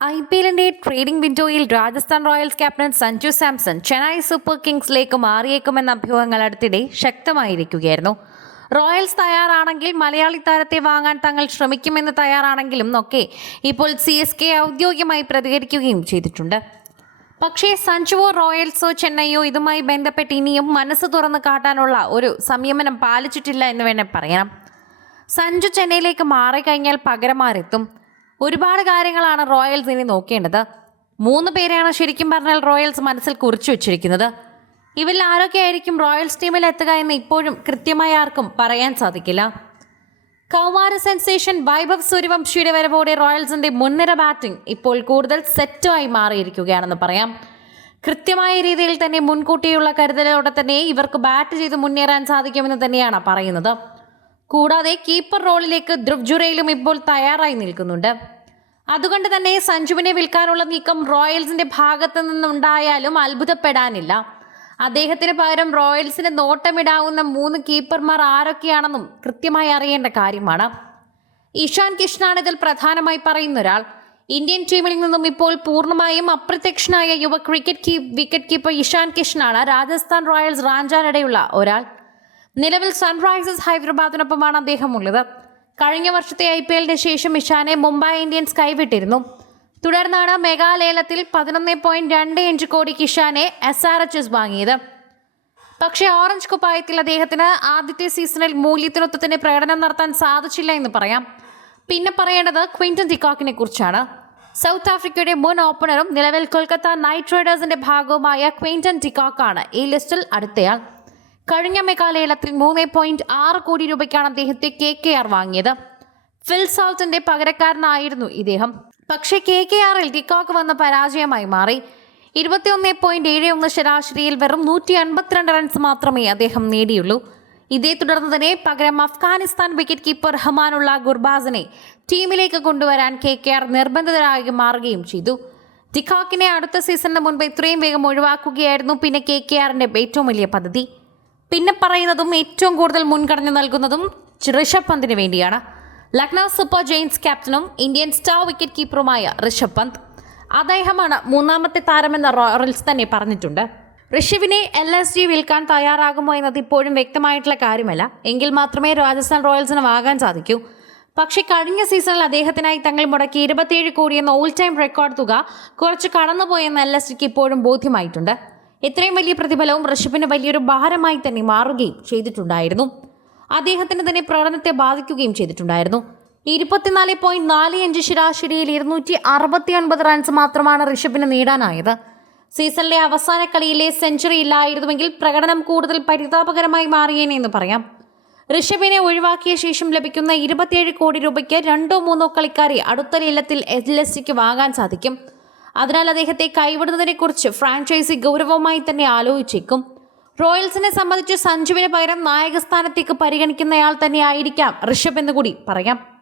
I P എല്ലിന്റെ trading വിൻഡോയിൽ Rajasthan Royals captain Sanju Samson Chennai Super കിങ്സിലേക്ക് മാറിയേക്കുമെന്ന അഭ്യൂഹങ്ങൾ അടുത്തിടെ ശക്തമായിരിക്കുകയായിരുന്നു. റോയൽസ് തയ്യാറാണെങ്കിൽ മലയാളി താരത്തെ വാങ്ങാൻ തങ്ങൾ ശ്രമിക്കുമെന്ന് തയ്യാറാണെങ്കിലും ഒക്കെ ഇപ്പോൾ സി എസ് കെ ഔദ്യോഗികമായി പ്രതികരിക്കുകയും ചെയ്തിട്ടുണ്ട്. പക്ഷേ സഞ്ജുവോ റോയൽസോ ചെന്നൈയോ ഇതുമായി ബന്ധപ്പെട്ട് ഇനിയും മനസ്സ് തുറന്ന് കാട്ടാനുള്ള ഒരു സംയമനം പാലിച്ചിട്ടില്ല എന്ന് വേണേൽ പറയണം സഞ്ജു ചെന്നൈയിലേക്ക് മാറിക്കഴിഞ്ഞാൽ പകരമാരെത്തും. ഒരുപാട് കാര്യങ്ങളാണ് റോയൽസ് ഇനി നോക്കേണ്ടത്. മൂന്ന് പേരെയാണ് ശരിക്കും പറഞ്ഞാൽ റോയൽസ് മനസ്സിൽ കുറിച്ചു വെച്ചിരിക്കുന്നത്. ഇവരിൽ ആരൊക്കെയായിരിക്കും റോയൽസ് ടീമിൽ എത്തുക എന്ന് ഇപ്പോഴും കൃത്യമായി ആർക്കും പറയാൻ സാധിക്കില്ല. കൗമാര സെൻസേഷൻ വൈഭവ് സൂര്യവംശിയുടെ വരവോടെ റോയൽസിന്റെ മുൻനിര ബാറ്റിംഗ് ഇപ്പോൾ കൂടുതൽ സെറ്റായി മാറിയിരിക്കുകയാണെന്ന് പറയാം. കൃത്യമായ രീതിയിൽ തന്നെ മുൻകൂട്ടിയുള്ള കരുതലോടെ തന്നെ ഇവർക്ക് ബാറ്റ് ചെയ്ത് മുന്നേറാൻ സാധിക്കുമെന്ന് തന്നെയാണ് പറയുന്നത്. കൂടാതെ കീപ്പർ റോളിലേക്ക് ധ്രുവ് ജുറയിലും ഇപ്പോൾ തയ്യാറായി നിൽക്കുന്നുണ്ട്. അതുകൊണ്ട് തന്നെ സഞ്ജുവിനെ വിൽക്കാനുള്ള നീക്കം റോയൽസിന്റെ ഭാഗത്തു നിന്നുണ്ടായാലും അത്ഭുതപ്പെടാനില്ല. അദ്ദേഹത്തിന് പകരം റോയൽസിന് നോട്ടമിടാവുന്ന മൂന്ന് കീപ്പർമാർ ആരൊക്കെയാണെന്നും കൃത്യമായി അറിയേണ്ട കാര്യമാണ്. ഇഷാൻ കിഷനാണ് ഇതിൽ പ്രധാനമായി പറയുന്ന ഒരാൾ. ഇന്ത്യൻ ടീമിൽ നിന്നും ഇപ്പോൾ പൂർണമായും അപ്രത്യക്ഷനായ യുവ cricket key wicket keeper Ishan കിഷനാണ് Rajasthan Royals റാഞ്ചാനിടെയുള്ള ഒരാൾ. നിലവിൽ സൺറൈസേഴ്സ് ഹൈദരാബാദിനൊപ്പമാണ് അദ്ദേഹം ഉള്ളത് കഴിഞ്ഞ വർഷത്തെ ഐ പി എല്ലിന് ശേഷം ഇഷാനെ മുംബൈ ഇന്ത്യൻസ് കൈവിട്ടിരുന്നു. തുടർന്നാണ് മെഗാലേലത്തിൽ പതിനൊന്ന് പോയിന്റ് രണ്ട് അഞ്ച് കോടിക്ക് ഇഷാനെ എസ് ആർ എച്ച് എസ് വാങ്ങിയത്. പക്ഷേ ഓറഞ്ച് കുപ്പായത്തിൽ അദ്ദേഹത്തിന് ആദ്യത്തെ സീസണിൽ മൂല്യത്തിനൊത്ത് തന്നെ പ്രകടനം നടത്താൻ സാധിച്ചില്ല എന്ന് പറയാം. പിന്നെ പറയേണ്ടത് ക്വിന്റൻ തിക്കോക്കിനെ കുറിച്ചാണ്. സൗത്ത് ആഫ്രിക്കയുടെ മുൻ ഓപ്പണറും നിലവിൽ കൊൽക്കത്ത നൈറ്റ് റൈഡേഴ്സിന്റെ ഭാഗവുമായ ക്വിന്റൻ ടിക്കോക്കാണ് ഈ ലിസ്റ്റിൽ അടുത്തയാൾ. കഴിഞ്ഞ മേഘാലയത്തിൽ മൂന്ന് പോയിന്റ് ആറ് കോടി രൂപയ്ക്കാണ് അദ്ദേഹത്തെ കെ കെ ആർ വാങ്ങിയത്. ഫിൽ സൗത്തിന്റെ പകരക്കാരനായിരുന്നു ഇദ്ദേഹം. പക്ഷേ കെ കെ ആറിൽ ടിക്കോക്ക് വന്ന പരാജയമായി മാറി. ഇരുപത്തിയൊന്ന് പോയിന്റ് ഏഴ് ഒന്ന് ശരാശരിയിൽ വെറും നൂറ്റി അൻപത്തിരണ്ട് റൺസ് മാത്രമേ അദ്ദേഹം നേടിയുള്ളൂ. ഇതേ തുടർന്ന് തന്നെ പകരം അഫ്ഗാനിസ്ഥാൻ വിക്കറ്റ് കീപ്പർ ഹമാനുള്ള ഗുർബാസിനെ ടീമിലേക്ക് കൊണ്ടുവരാൻ കെ കെ ആർ നിർബന്ധിതരായി മാറുകയും ചെയ്തു. ടിക്കോക്കിനെ അടുത്ത സീസണിന് മുൻപ് ഇത്രയും വേഗം ഒഴിവാക്കുകയായിരുന്നു പിന്നെ കെ കെ ആറിന്റെ ഏറ്റവും വലിയ പദ്ധതി. പിന്നെ പറയുന്നതും ഏറ്റവും കൂടുതൽ മുൻഗണന നൽകുന്നതും ഋഷഭ് പന്തിന് വേണ്ടിയാണ്. ലക്നൗ സൂപ്പർ ജെയിൻസ് ക്യാപ്റ്റനും ഇന്ത്യൻ സ്റ്റാർ വിക്കറ്റ് കീപ്പറുമായ ഋഷഭ് പന്ത്. അദ്ദേഹമാണ് മൂന്നാമത്തെ താരമെന്ന് റോയൽസ് തന്നെ പറഞ്ഞിട്ടുണ്ട്. ഋഷഭിനെ എൽ എസ് ജി വിൽക്കാൻ തയ്യാറാകുമോ എന്നത് ഇപ്പോഴും വ്യക്തമായിട്ടുള്ള കാര്യമല്ല. എങ്കിൽ മാത്രമേ രാജസ്ഥാൻ റോയൽസിന് വാങ്ങാൻ സാധിക്കൂ. പക്ഷേ കഴിഞ്ഞ സീസണിൽ അദ്ദേഹത്തിനായി തങ്ങൾ മുടക്കി ഇരുപത്തിയേഴ് കോടി എന്ന ഓൾ ടൈം റെക്കോർഡ് തുക കുറച്ച് കടന്നുപോയെന്ന് എൽ എസ് ജിക്ക് ഇപ്പോഴും ബോധ്യമായിട്ടുണ്ട്. ഇത്രയും വലിയ പ്രതിഫലവും ഋഷഭിന് വലിയൊരു ഭാരമായി തന്നെ മാറുകയും ചെയ്തിട്ടുണ്ടായിരുന്നു. അദ്ദേഹത്തിന് തന്നെ പ്രകടനത്തെ ബാധിക്കുകയും ചെയ്തിട്ടുണ്ടായിരുന്നു. ഇരുപത്തിനാല് പോയിന്റ് നാല് അഞ്ച് ശരാശരിയിൽ ഇരുന്നൂറ്റി അറുപത്തി ഒൻപത് റൺസ് മാത്രമാണ് ഋഷഭിന് നേടാനായത്. സീസണിലെ അവസാന കളിയിലെ സെഞ്ചുറി ഇല്ലായിരുന്നുവെങ്കിൽ പ്രകടനം കൂടുതൽ പരിതാപകരമായി മാറിയേനെ എന്ന് പറയാം. ഋഷഭിനെ ഒഴിവാക്കിയ ശേഷം ലഭിക്കുന്ന ഇരുപത്തിയേഴ് കോടി രൂപയ്ക്ക് രണ്ടോ മൂന്നോ കളിക്കാരെ അടുത്ത ലേലത്തിൽ എൽ എസ് സിക്ക് വാങ്ങാൻ സാധിക്കും. അതിനാൽ അദ്ദേഹത്തെ കൈവിടുന്നതിനെക്കുറിച്ച് ഫ്രാഞ്ചൈസി ഗൗരവമായി തന്നെ ആലോചിച്ചേക്കും. റോയൽസിനെ സംബന്ധിച്ച് സഞ്ജുവിന് പകരം നായകസ്ഥാനത്തേക്ക് പരിഗണിക്കുന്നയാൾ തന്നെയായിരിക്കാം ഋഷഭ് എന്ന് കൂടി പറയാം.